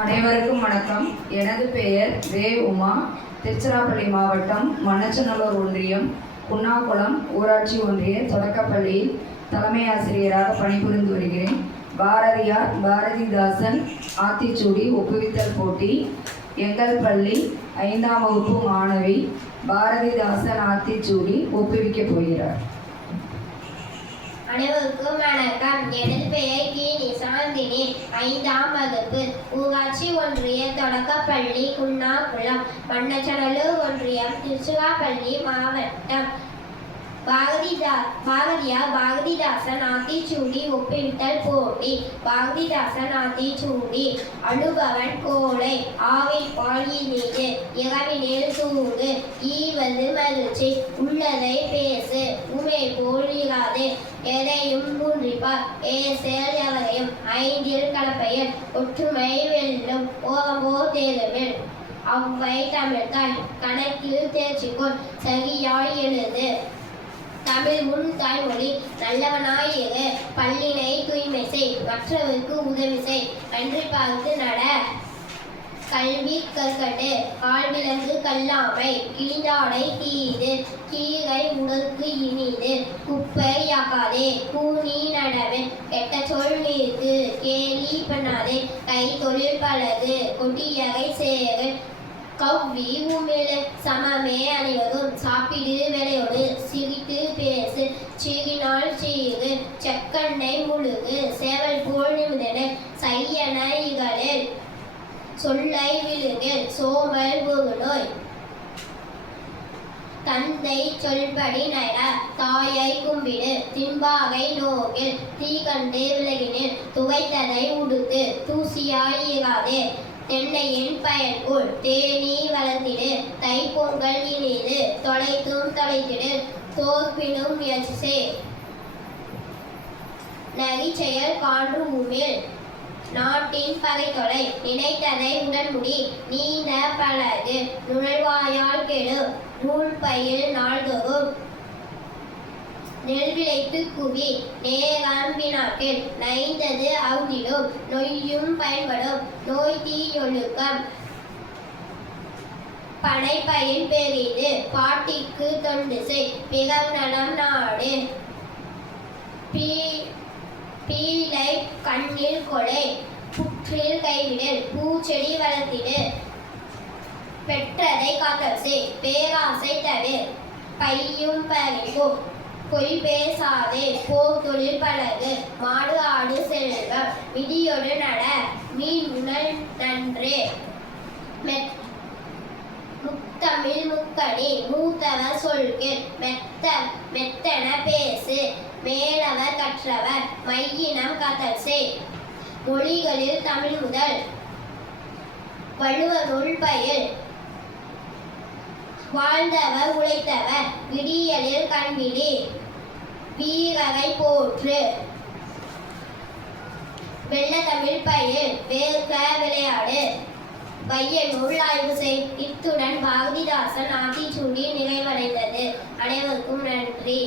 அனைவருக்கும் வணக்கம். எனது பெயர் வே உமா. திருச்சிராப்பள்ளி மாவட்டம் மண்ணச்சநல்லூர் ஒன்றியம் குன்னாகுளம் ஊராட்சி ஒன்றிய தொடக்கப்பள்ளியில் தலைமை ஆசிரியராக பணிபுரிந்து வருகிறேன். பாரதியார் பாரதிதாசன் ஆத்திச்சூடி ஒப்புவித்தல் போட்டி. எங்கள் பள்ளி 5ஆம் வகுப்பு மாணவி பாரதிதாசன் ஆத்திச்சூடி ஒப்புவிக்கப் போகிறார். அனைவருக்கும் வணக்கம். எனது பெயர் கி நிசாந்தினி. 5ஆம் வகுப்பு ஊராட்சி ஒன்றிய தொடக்கப்பள்ளி குன்னாகுளம் மண்ணச்சநல்லூர் ஒன்றியம் திருச்சிராப்பள்ளி மாவட்டம். பாரதியார் பாரதிதாசன் ஆத்திச்சூடி ஒப்புவித்தல் போட்டி. பாரதிதாசன் ஆத்திச்சூடி. அழுபவன் கோழை ஆவின் பால் இனிது இரவினில் தூங்கு ஈவது மகிழ்ச்சி உள்ளதை பேசு உமை போல் இராது எதையும் மூன்றிப்பார் ஏசேல் எவரையும் ஐந்தில் கலப்பையில் ஒற்றுமை வெல்லும் ஓரம்போ தேர்வில் அவ்வை தமிழ்தாய் கணக்கில் தேர்ச்சிக்கொள் சரியாய் எழுது தமிழ் முன் தாய்மொழி நல்லவனாய் இரு பள்ளினை தூய்மை செய் மற்றவருக்கு உதவி செய் நன்றி பார்த்து நட கல்வி கற்கண்டு கால்விலங்கு கல்லாமை கிழிந்தாடை தீது கீரை உடலுக்கு இனிது குப்பையாக்காதே கூனி நடவன் கெட்ட சொல் நீர்க்கு கேலி பண்ணாதே கை தொழில் பழகு கொடியகை சேரு கவ்வி உமிழ் சமமே அனைவரும் சாப்பிடு விளையோடு சிரித்து பேசு சீறினால் சீறு செக்கண்ணை முழுகு சேவல் போல் நிமிடன சையன இகழில் சொல்லை விழுகில் சோம்பல் நோய் தந்தை சொல்படி நட தாயை கும்பிடு தின்பாகை நோக்கில் தீ கண்டு விலகினில் துவைத்ததை உடுத்து தூசியாய் இராதே தென்னையின் பயன்கொள் தேனீ வளர்த்திடு தைப்பொங்கல் இனிது தொலைத்தும் தொலைத்திடு தோற்பினும் முயற்சி செய் நரிச்செயல் கான்று உமிழ் நாட்டின் பகை தொலை நினைத்ததை உடன்முடி நீண்ட பழகு நுழைவாயால் கெடு நூல் பயில் நாள்தோறும் நெல் விளைத்து குவி நேரம்பினாக்கில் நைந்தது அவுதிலும் நொய்யும் பயன்படும் நோய் தீயொழுக்கம் பனைப்பயிர் பெரிது பாட்டிற்கு தொண்டு செய் பிறர் நலம் நாடு பீலை கண்ணில் கொலை புற்றில் கைவிடல் பூச்செடி வளர்த்திடு பெற்றதை காத்தல் செய் பேராசை தவிர பையும் பறிக்கும் பொய் பேசாதே போர் தொழில் பழகு மாடு ஆடு செல்வம் விதியொடு நட மீன் உணல் நன்றே முத்தமிழ் முக்கணி மூத்தவர் சொல்கில் மெத்தன பேசு மேலவர் கற்றவர் மையினம் கதல் செய் மொழிகளில் தமிழ் முதல் வள்ளுவருள் பயில் வாழ்ந்தவர் உழைத்தவர் விடியலில் கண்விழி வீரரை போற்று வெள்ள தமிழ் பயில் வேர்க்க விளையாடு வையநூல் ஆய்வு செய். இத்துடன் பாரதிதாசன் ஆத்திச்சூடி நிறைவடைந்தது. அனைவருக்கும் நன்றி.